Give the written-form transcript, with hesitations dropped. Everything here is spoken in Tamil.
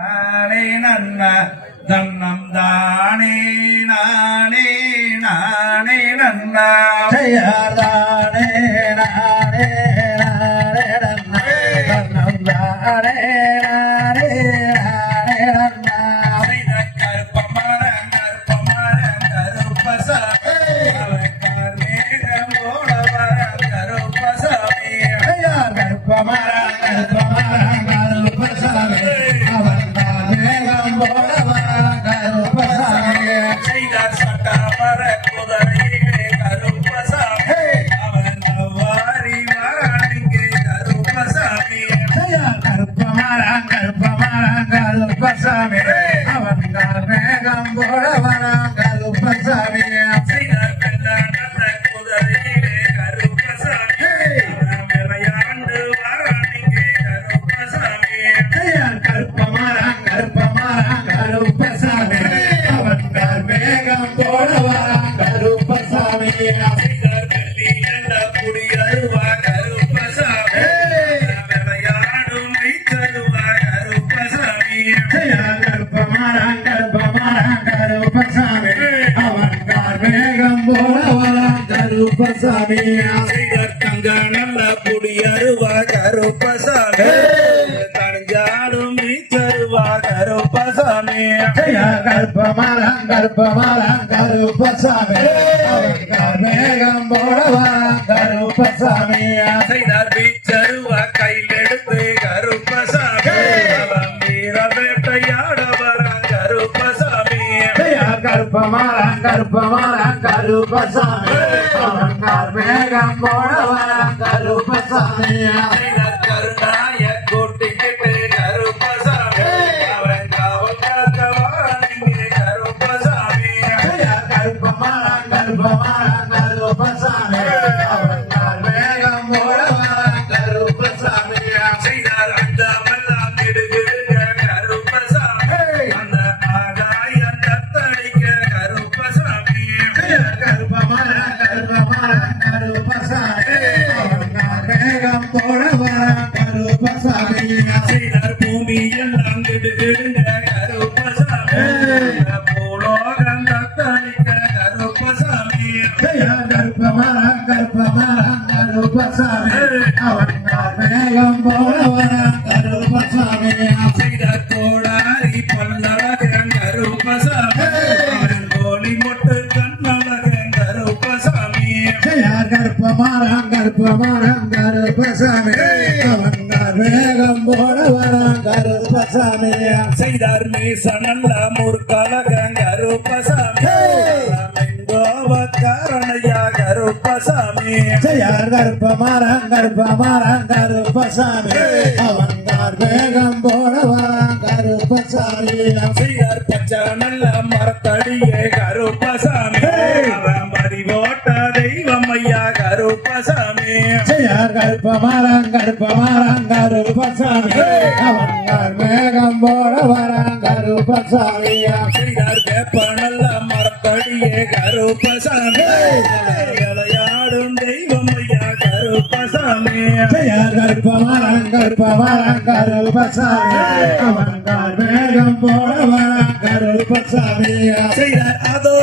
நானே நன்ன தன்னம் தானே நானே நானே நன்னா ஜெயதானே நானே நானே நன்னா தன்னம் தானே நானே நானே நன்னா கருப்பமர கருப்பசாமி அவக்கார் மேகமோட வர கருப்பசாமி கருப்பமர கருப்பசாமி செய்தார் சட்டமர குதிரையிலே கருப்பசாமி அவன் வாரி வாணிங்கே கருப்பசாமி கருப்பசாமி அவன் மேகம் போட வர கருப்பசாமி செய்தார் நல்ல குதிரையிலே கருப்பசாமி விளையாண்டு வாணிங்கே கருப்பசாமி கருப்பசாமி அவன் மேகம் போட வர கருப்பசாமி செய்தார் கல்லி நல்ல குடியருவா கருப்பசாமி விளையாடும் வைத்தருவா கருப்பசாமி கருப்பசாமி அவன் மேகம் போட வர கருப்பசாமி செய்தார் தங்க நல்ல குடியருவா கருப்பசாமி தஞ்சாடும் வைத்தருவா கருப்பசாமி கருப்பசாமி அவன் மேகம் போட வர கருப்பசாமி செய்தார் வீச்சருவா கையில் எடுத்து கருப்பசாமி அவன் வீர வேட்டையாட வர கருப்பசாமி கருப்பசாமி அவன் மேகம் போட வர கருப்பசாமி செய்தார் கருணாய கூட்டிக்கிட்டு கருப்பசாமி அவன் காவல் காக்க வாணிங்கே கருப்பசாமி கருப்பசாமி அவன் மேகம் போட வர கருப்பசாமி செய்தார் அண்டமெல்லாம் இடுகிடுக கருப்பசாமி அந்த ஆகாய தத்தளிக்க கருப்பசாமி கருப்பசாமி அவன் மேகம் போட வர கருப்பசாமி செய்தார் பூமி எல்லாம் இடுகிடுக கருப்பசாமி பூலோகம் தத்தளிக்க கருப்பசாமி கருப்பசாமி அவன் மேகம் போட வர கருப்பசாமி செய்தார் கோடாரி பல்லழகன் கருப்பசாமி அவன் கோழி மொட்டு கண்ணழகன் கருப்பசாமி கருப்பசாமி அவன் மேகம் போட வர கருப்பசாமி செய்தார் நேசனல்ல முற்கழகன் கருப்பசாமி கோபக்காரணையா கருப்பசாமி கருப்பசாமி அவன் மேகம் போட வர கருப்பசாமி செய்தார் பச்சை நல்ல மரத்தடியே கருப்பசாமி அவன் பறிவோட்ட தெய்வம் ஐயா கருப்பசாமி கருப்பசாமி அவன் மேகம் போட வர கருப்பசாமி செய்தார் வேப்ப நல்ல மரத்தடியே கருப்பசாமி விளையாடும் தெய்வம் ஐயா கருப்பசாமி கருப்பசாமி அவன் மேகம் போட வர கருப்பசாமி செய்தார் அதோ